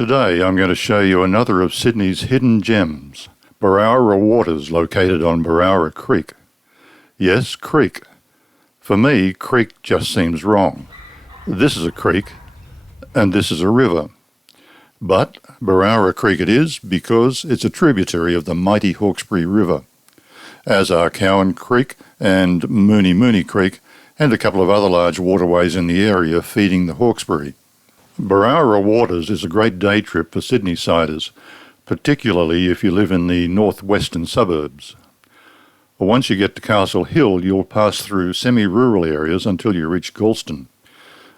Today I'm going to show you another of Sydney's hidden gems, Berowra Waters, located on Berowra Creek. Yes, creek. For me, creek just seems wrong. This is a creek, and this is a river. But Berowra Creek it is because it's a tributary of the mighty Hawkesbury River, as are Cowan Creek and Mooney Creek, and a couple of other large waterways in the area feeding the Hawkesbury. Berowra Waters is a great day trip for Sydney-siders, particularly if you live in the northwestern suburbs. Once you get to Castle Hill, you'll pass through semi-rural areas until you reach Galston.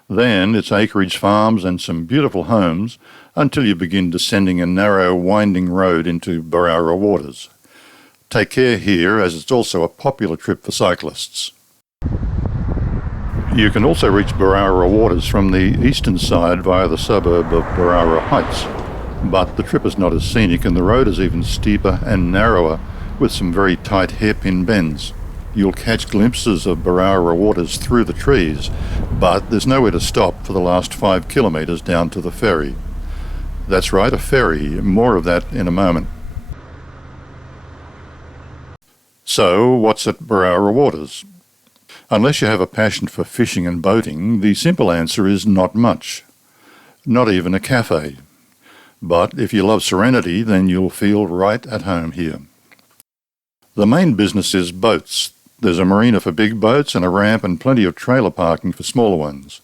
Then it's acreage farms and some beautiful homes until you begin descending a narrow, winding road into Berowra Waters. Take care here, as it's also a popular trip for cyclists. You can also reach Berowra Waters from the eastern side via the suburb of Berowra Heights, but the trip is not as scenic and the road is even steeper and narrower with some very tight hairpin bends. You'll catch glimpses of Berowra Waters through the trees, but there's nowhere to stop for the last 5 kilometres down to the ferry. That's right, a ferry. More of that in a moment. So, what's at Berowra Waters? Unless you have a passion for fishing and boating, the simple answer is not much. Not even a cafe. But if you love serenity, then you'll feel right at home here. The main business is boats. There's a marina for big boats and a ramp and plenty of trailer parking for smaller ones.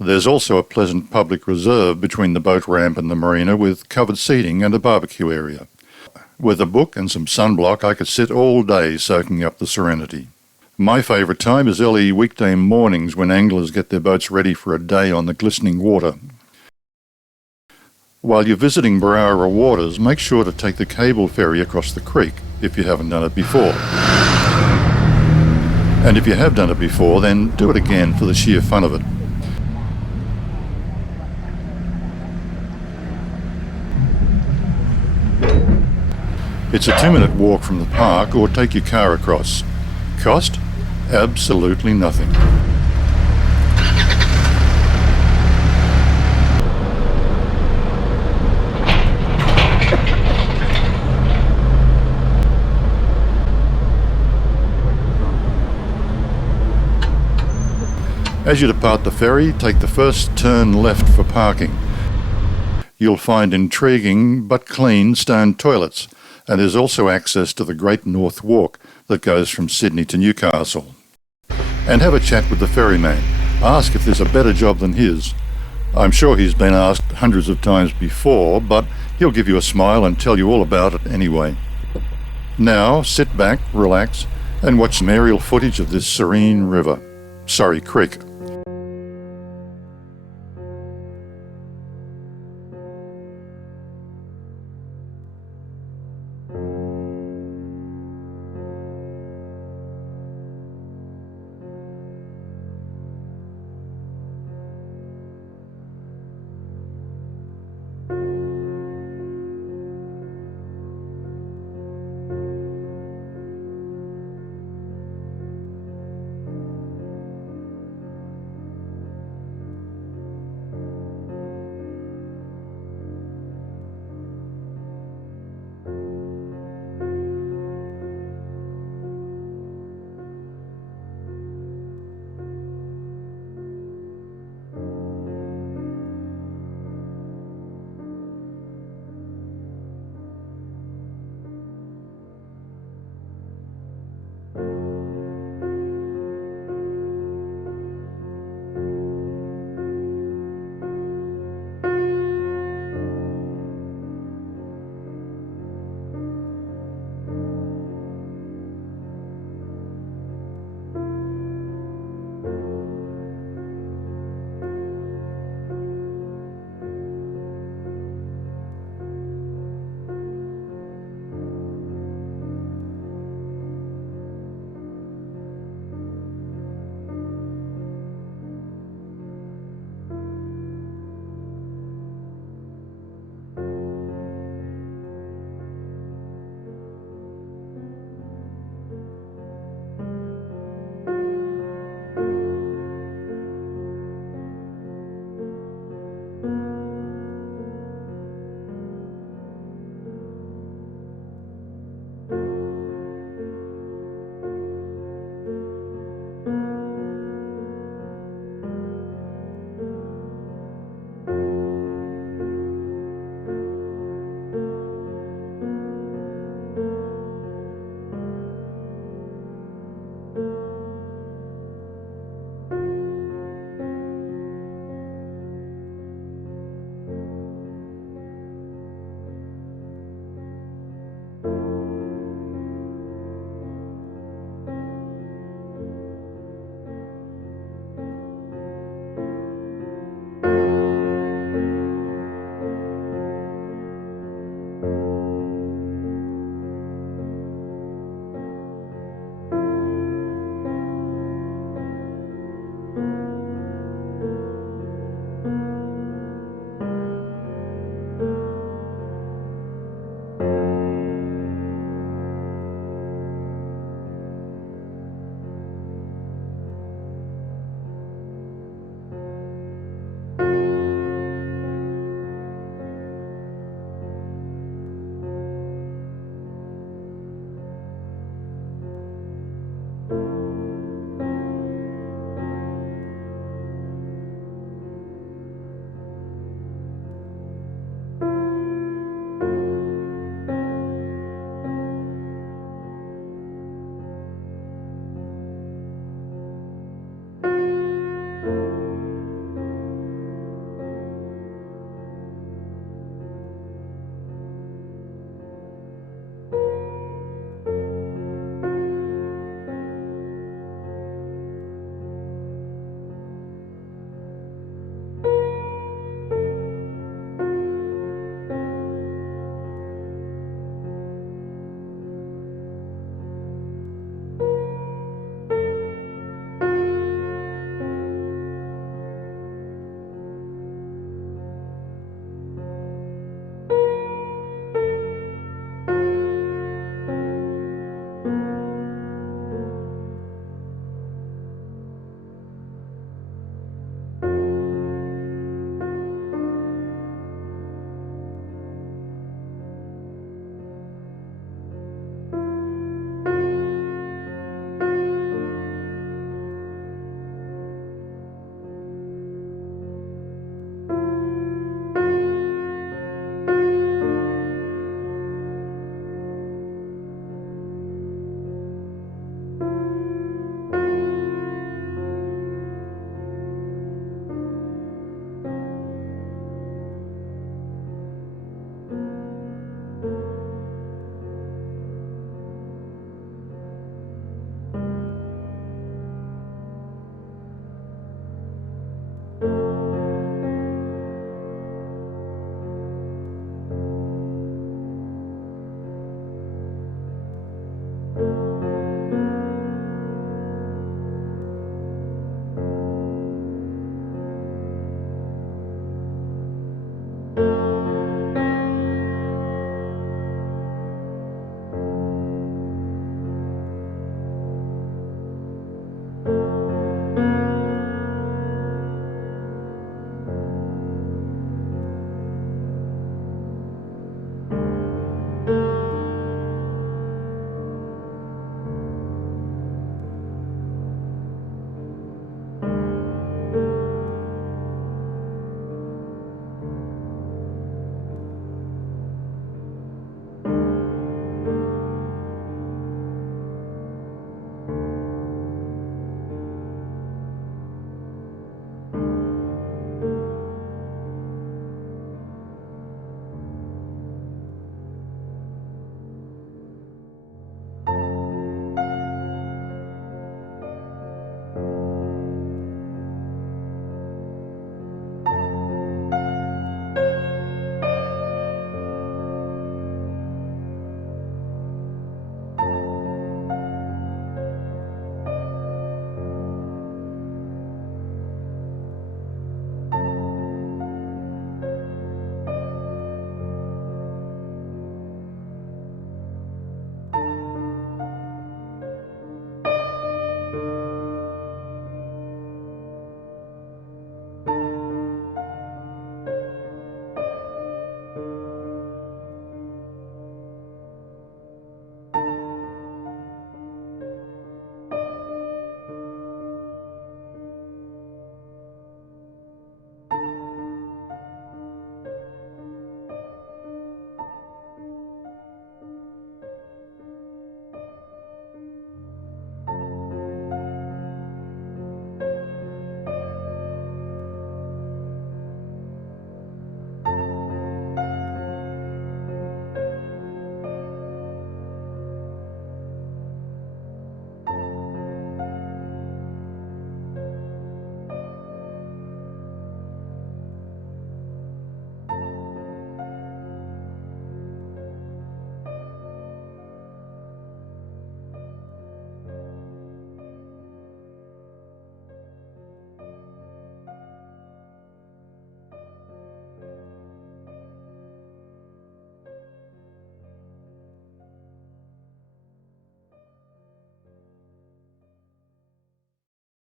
There's also a pleasant public reserve between the boat ramp and the marina with covered seating and a barbecue area. With a book and some sunblock, I could sit all day soaking up the serenity. My favourite time is early weekday mornings when anglers get their boats ready for a day on the glistening water. While you're visiting Berowra Waters, make sure to take the Cable Ferry across the creek if you haven't done it before. And if you have done it before, then do it again for the sheer fun of it. It's a 2-minute walk from the park, or take your car across. Cost? Absolutely nothing. As you depart the ferry, take the first turn left for parking. You'll find intriguing but clean stone toilets, and there's also access to the Great North Walk that goes from Sydney to Newcastle. And have a chat with the ferryman. Ask if there's a better job than his. I'm sure he's been asked hundreds of times before, but he'll give you a smile and tell you all about it anyway. Now, sit back, relax, and watch some aerial footage of this serene river. Sorry, creek.